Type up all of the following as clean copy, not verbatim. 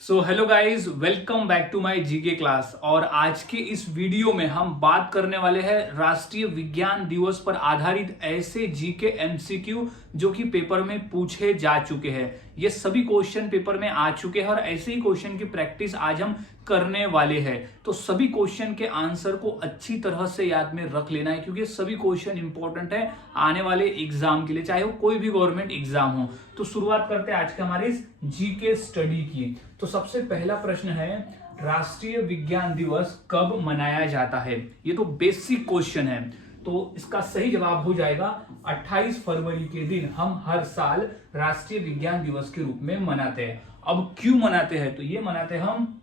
So hello guys, welcome back to my GK class. और आज के इस वीडियो में हम बात करने वाले हैं राष्ट्रीय विज्ञान दिवस पर आधारित ऐसे जीके एमसीक्यू जो कि पेपर में पूछे जा चुके हैं। ये सभी क्वेश्चन पेपर में आ चुके हैं और ऐसे ही क्वेश्चन की प्रैक्टिस आज हम करने वाले हैं। तो सभी क्वेश्चन के आंसर को अच्छी तरह से याद में रख लेना है, क्योंकि सभी क्वेश्चन इंपॉर्टेंट है आने वाले एग्जाम के लिए, चाहे वो कोई भी गवर्नमेंट एग्जाम हो। तो शुरुआत करते हैं आज के हमारे इस जीके स्टडी की। तो सबसे पहला प्रश्न है, राष्ट्रीय विज्ञान दिवस कब मनाया जाता है? ये तो बेसिक क्वेश्चन है। तो इसका सही जवाब हो जाएगा 28 फरवरी के दिन हम हर साल राष्ट्रीय विज्ञान दिवस के रूप में मनाते हैं। अब क्यों मनाते हैं? तो ये मनाते हैं हम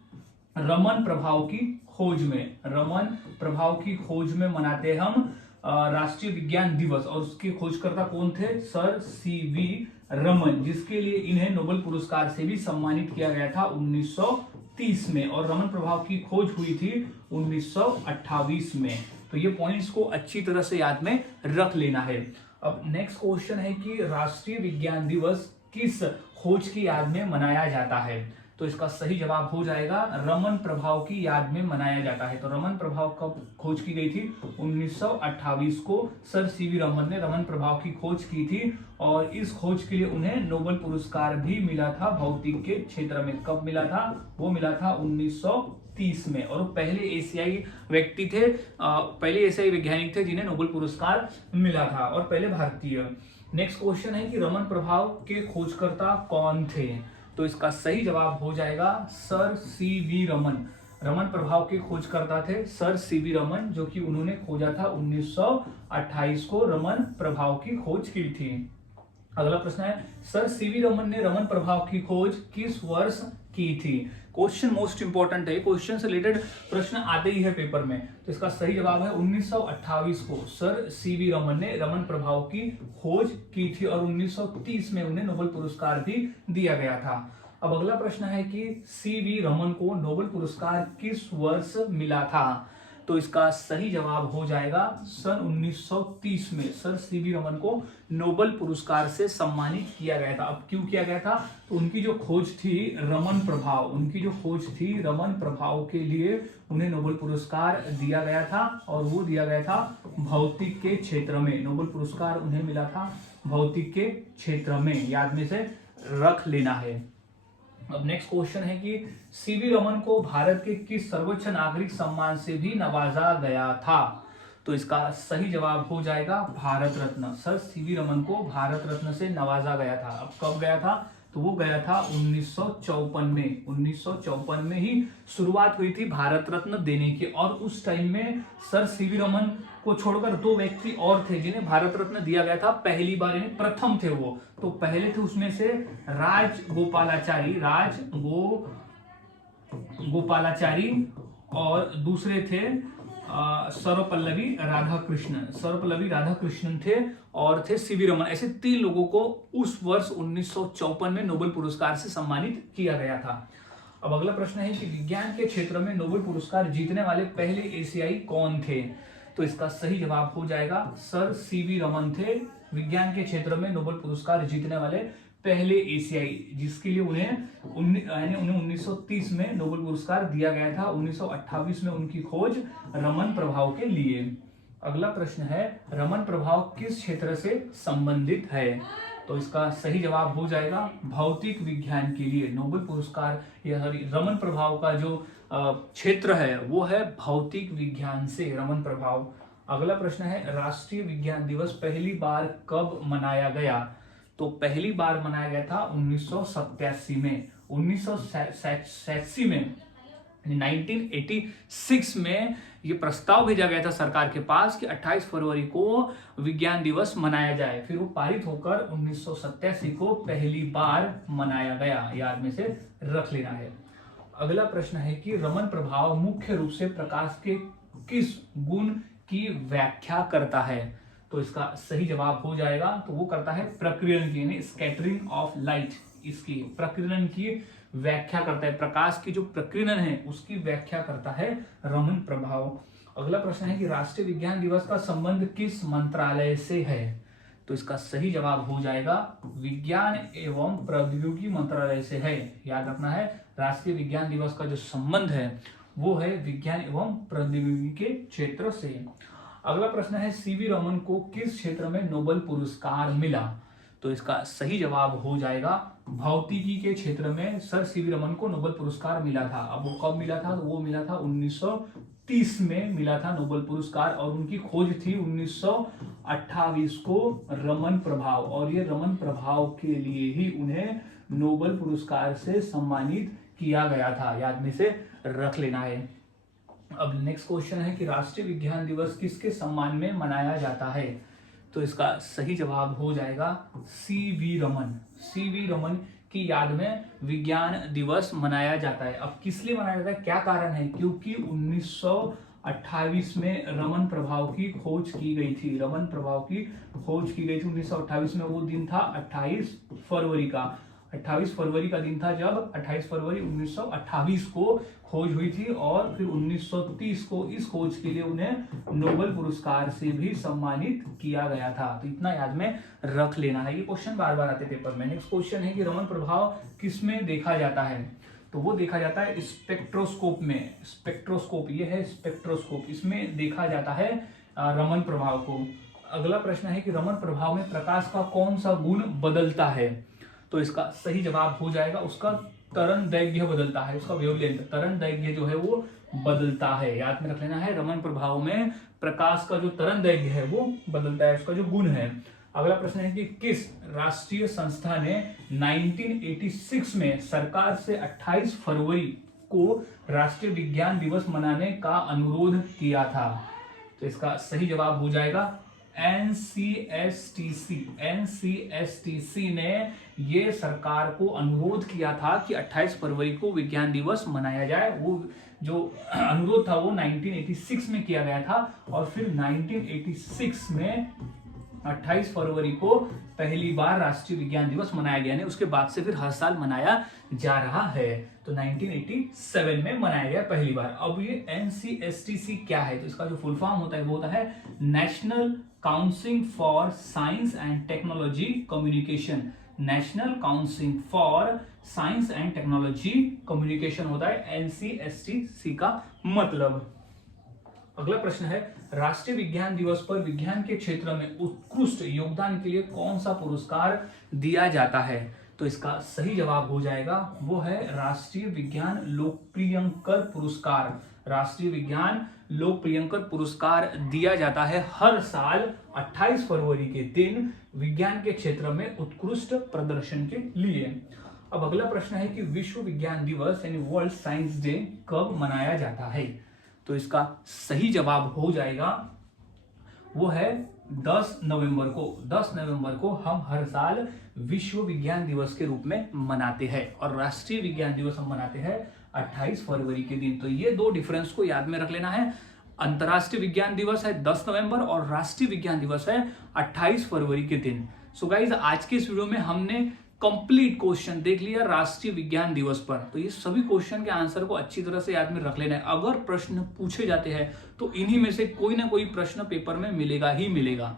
रमन प्रभाव की खोज में, रमन प्रभाव की खोज में मनाते हैं हम राष्ट्रीय विज्ञान दिवस। और उसके खोजकर्ता कौन थे? सर सीवी रमन, जिसके लिए इन्हें नोबेल पुरस्कार से भी सम्मानित किया गया था 1930 में। और रमन प्रभाव की खोज हुई थी 1928 में। तो ये पॉइंट्स को अच्छी तरह से याद में रख लेना है। अब नेक्स्ट क्वेश्चन है कि राष्ट्रीय विज्ञान दिवस किस खोज की याद में मनाया जाता है? तो इसका सही जवाब हो जाएगा रमन प्रभाव की याद में मनाया जाता है। तो रमन प्रभाव कब खोज की गई थी? 1928 को सर सीवी रमन ने रमन प्रभाव की खोज की थी। और इस खोज के लिए उन्हें नोबेल पुरस्कार भी मिला था भौतिक के क्षेत्र में। कब मिला था? वो मिला था 1930 में। और पहले एशियाई व्यक्ति थे, पहले एशियाई वैज्ञानिक थे जिन्हें नोबेल पुरस्कार मिला था, और पहले भारतीय। नेक्स्ट क्वेश्चन है कि रमन प्रभाव के खोजकर्ता कौन थे? तो इसका सही जवाब हो जाएगा सर सीवी रमन। रमन प्रभाव के खोजकर्ता थे सर सीवी रमन, जो कि उन्होंने खोजा था 1928 को रमन प्रभाव की खोज की थी। अगला प्रश्न है, सर सीवी रमन ने रमन प्रभाव की खोज किस वर्ष की थी? क्वेश्चन मोस्ट इंपॉर्टेंट है, क्वेश्चन से रिलेटेड प्रश्न आते ही है पेपर में। तो इसका सही जवाब है 1928 को सर सीवी रमन ने रमन प्रभाव की खोज की थी। और 1930 में उन्हें नोबेल पुरस्कार भी दिया गया था। अब अगला प्रश्न है कि सीवी रमन को नोबेल पुरस्कार किस वर्ष मिला था? तो इसका सही जवाब हो जाएगा सन 1930 में सर सीवी रमन को नोबेल पुरस्कार से सम्मानित किया गया था। अब क्यों किया गया था? तो उनकी जो खोज थी रमन प्रभाव, उनकी जो खोज थी रमन प्रभाव के लिए उन्हें नोबेल पुरस्कार दिया गया था। और वो दिया गया था भौतिक के क्षेत्र में। नोबेल पुरस्कार उन्हें मिला था भौतिक के क्षेत्र में, याद में से रख लेना है। अब नेक्स्ट क्वेश्चन है कि सीवी रमन को भारत के किस सर्वोच्च नागरिक सम्मान से भी नवाजा गया था? तो इसका सही जवाब हो जाएगा भारत रत्न। सर सीवी रमन को भारत रत्न से नवाजा गया था। अब कब गया था? तो वो गया था 1954 में। 1954 में ही शुरुआत हुई थी भारत रत्न देने की। और उस टाइम में सर सीवी रमन को छोड़कर दो व्यक्ति और थे जिन्हें भारत रत्न दिया गया था पहली बार, यानी प्रथम थे वो। तो पहले थे उसमें से गोपालाचारी, और दूसरे थे सर्वपल्लवी राधाकृष्णन थे, और थे सीवी रमन। ऐसे तीन लोगों को उस वर्ष 1954 में नोबेल पुरस्कार से सम्मानित किया गया था। अब अगला प्रश्न है कि विज्ञान के क्षेत्र में नोबेल पुरस्कार जीतने वाले पहले एशियाई कौन थे? तो इसका सही जवाब हो जाएगा सर सीवी रमन थे विज्ञान के क्षेत्र में नोबेल पुरस्कार जीतने वाले पहले एशियाई, जिसके लिए उन्हें 1930 में नोबेल पुरस्कार दिया गया था। 1928 में उनकी खोज रमन प्रभाव के लिए। अगला प्रश्न है, रमन प्रभाव किस क्षेत्र से संबंधित है? तो इसका सही जवाब हो जाएगा भौतिक विज्ञान के लिए नोबेल पुरस्कार। रमन प्रभाव का जो क्षेत्र है वो है भौतिक विज्ञान से, रमन प्रभाव। अगला प्रश्न है, राष्ट्रीय विज्ञान दिवस पहली बार कब मनाया गया? तो पहली बार मनाया गया था 1987 में। 1987 में 1986 में ये प्रस्ताव भेजा गया था सरकार के पास कि 28 फरवरी को विज्ञान दिवस मनाया जाए। फिर वो पारित होकर 1987 को पहली बार मनाया गया, याद में से रख लेना है। अगला प्रश्न है कि रमन प्रभाव मुख्य रूप से प्रकाश के किस गुण की व्याख्या करता है? तो इसका सही जवाब हो जाएगा, तो वो करता है प्रकीर्णन की, यानी स्कैटरिंग ऑफ लाइट। इसकी प्रकीर्णन की व्याख्या करता है, प्रकाश की जो प्रकीर्णन है उसकी व्याख्या करता है रमन प्रभाव। अगला प्रश्न है कि राष्ट्रीय विज्ञान दिवस का संबंध किस मंत्रालय से है? तो इसका सही जवाब हो जाएगा विज्ञान एवं प्रौद्योगिकी मंत्रालय से है। याद रखना है, राष्ट्रीय विज्ञान दिवस का जो संबंध है वो है विज्ञान एवं प्रौद्योगिकी के क्षेत्र से। अगला प्रश्न है सीवी रमन को किस क्षेत्र में नोबेल पुरस्कार मिला? तो इसका सही जवाब हो जाएगा भौतिकी के क्षेत्र में सर सीवी रमन को नोबेल पुरस्कार मिला था। अब वो कब मिला था? वो मिला था 1930 में मिला था नोबेल पुरस्कार, और उनकी खोज थी 1928 को रमन प्रभाव, और ये रमन प्रभाव के लिए ही उन्हें नोबेल पुरस्कार से सम्मानित किया गया था। याद में से रख लेना है। अब नेक्स्ट क्वेश्चन है कि राष्ट्रीय विज्ञान दिवस किसके सम्मान में मनाया जाता है? तो इसका सही जवाब हो जाएगा सीवी रमन। सीवी रमन की याद में विज्ञान दिवस मनाया जाता है। अब किस लिए मनाया जाता है, क्या कारण है? क्योंकि 1928 में रमन प्रभाव की खोज की गई थी। रमन प्रभाव की खोज की गई थी 1928 में। वो दिन था 28 फरवरी का। 28 फरवरी का दिन था जब 28 फरवरी 1928 को खोज हुई थी, और फिर 1930 को इस खोज के लिए उन्हें नोबेल पुरस्कार से भी सम्मानित किया गया था। तो इतना याद में रख लेना है, ये क्वेश्चन बार बार आते पेपर में। नेक्स्ट क्वेश्चन है कि रमन प्रभाव किसमें देखा जाता है? तो वो देखा जाता है स्पेक्ट्रोस्कोप में। स्पेक्ट्रोस्कोप, ये है स्पेक्ट्रोस्कोप, इसमें देखा जाता है रमन प्रभाव को। अगला प्रश्न है कि रमन प्रभाव में प्रकाश का कौन सा गुण बदलता है? तो इसका सही जवाब हो जाएगा उसका तरंगदैर्घ्य बदलता है, उसका वेवलेंथ, तरंगदैर्घ्य जो है वो बदलता है। याद में रख लेना है, रमन प्रभाव में प्रकाश का जो तरंगदैर्घ्य है वो बदलता है, उसका जो गुण है। अगला प्रश्न है कि किस राष्ट्रीय संस्था ने 1986 में सरकार से 28 फरवरी को राष्ट्रीय विज्ञान दिवस मनाने का अनुरोध किया था? तो इसका सही जवाब हो जाएगा NCSTC। NCSTC ने ये सरकार को अनुरोध किया था कि 28 फरवरी को विज्ञान दिवस मनाया जाए। वो जो अनुरोध था वो 1986 में किया गया था, और फिर 1986 में 28 फरवरी को पहली बार राष्ट्रीय विज्ञान दिवस मनाया गया। उसके बाद से फिर हर साल मनाया जा रहा है। तो 1987 में मनाया गया पहली बार। अब ये NCSTC क्या है? तो इसका जो फुल फॉर्म होता है वो होता है national council for science and technology communication. National council for science and technology communication होता है NCSTC का मतलब। अगला प्रश्न है राष्ट्रीय विज्ञान दिवस पर विज्ञान के क्षेत्र में उत्कृष्ट योगदान के लिए कौन सा पुरस्कार दिया जाता है? तो इसका सही जवाब हो जाएगा वो है राष्ट्रीय विज्ञान लोकप्रियंकर पुरस्कार। राष्ट्रीय विज्ञान लोकप्रियंकर पुरस्कार दिया जाता है हर साल 28 फरवरी के दिन विज्ञान के क्षेत्र में उत्कृष्ट प्रदर्शन के लिए। अब अगला प्रश्न है कि विश्व विज्ञान दिवस यानी वर्ल्ड साइंस डे कब मनाया जाता है? तो इसका सही जवाब हो जाएगा वो है 10 नवंबर को। 10 नवंबर को हम हर साल विश्व विज्ञान दिवस के रूप में मनाते हैं, और राष्ट्रीय विज्ञान दिवस हम मनाते हैं 28 फरवरी के दिन। तो ये दो डिफरेंस को याद में रख लेना है। अंतर्राष्ट्रीय विज्ञान दिवस है 10 नवंबर और राष्ट्रीय विज्ञान दिवस है 28 फरवरी के दिन। सो गाइज, आज के इस वीडियो में हमने कंप्लीट क्वेश्चन देख लिया राष्ट्रीय विज्ञान दिवस पर। तो ये सभी क्वेश्चन के आंसर को अच्छी तरह से याद में रख लेना है। अगर प्रश्न पूछे जाते हैं तो इन्हीं में से कोई ना कोई प्रश्न पेपर में मिलेगा ही मिलेगा।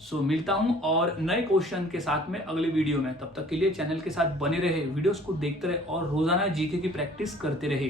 सो मिलता हूं और नए क्वेश्चन के साथ में अगले वीडियो में। तब तक के लिए चैनल के साथ बने रहे, वीडियोस को देखते रहे और रोजाना जीके की प्रैक्टिस करते रहे।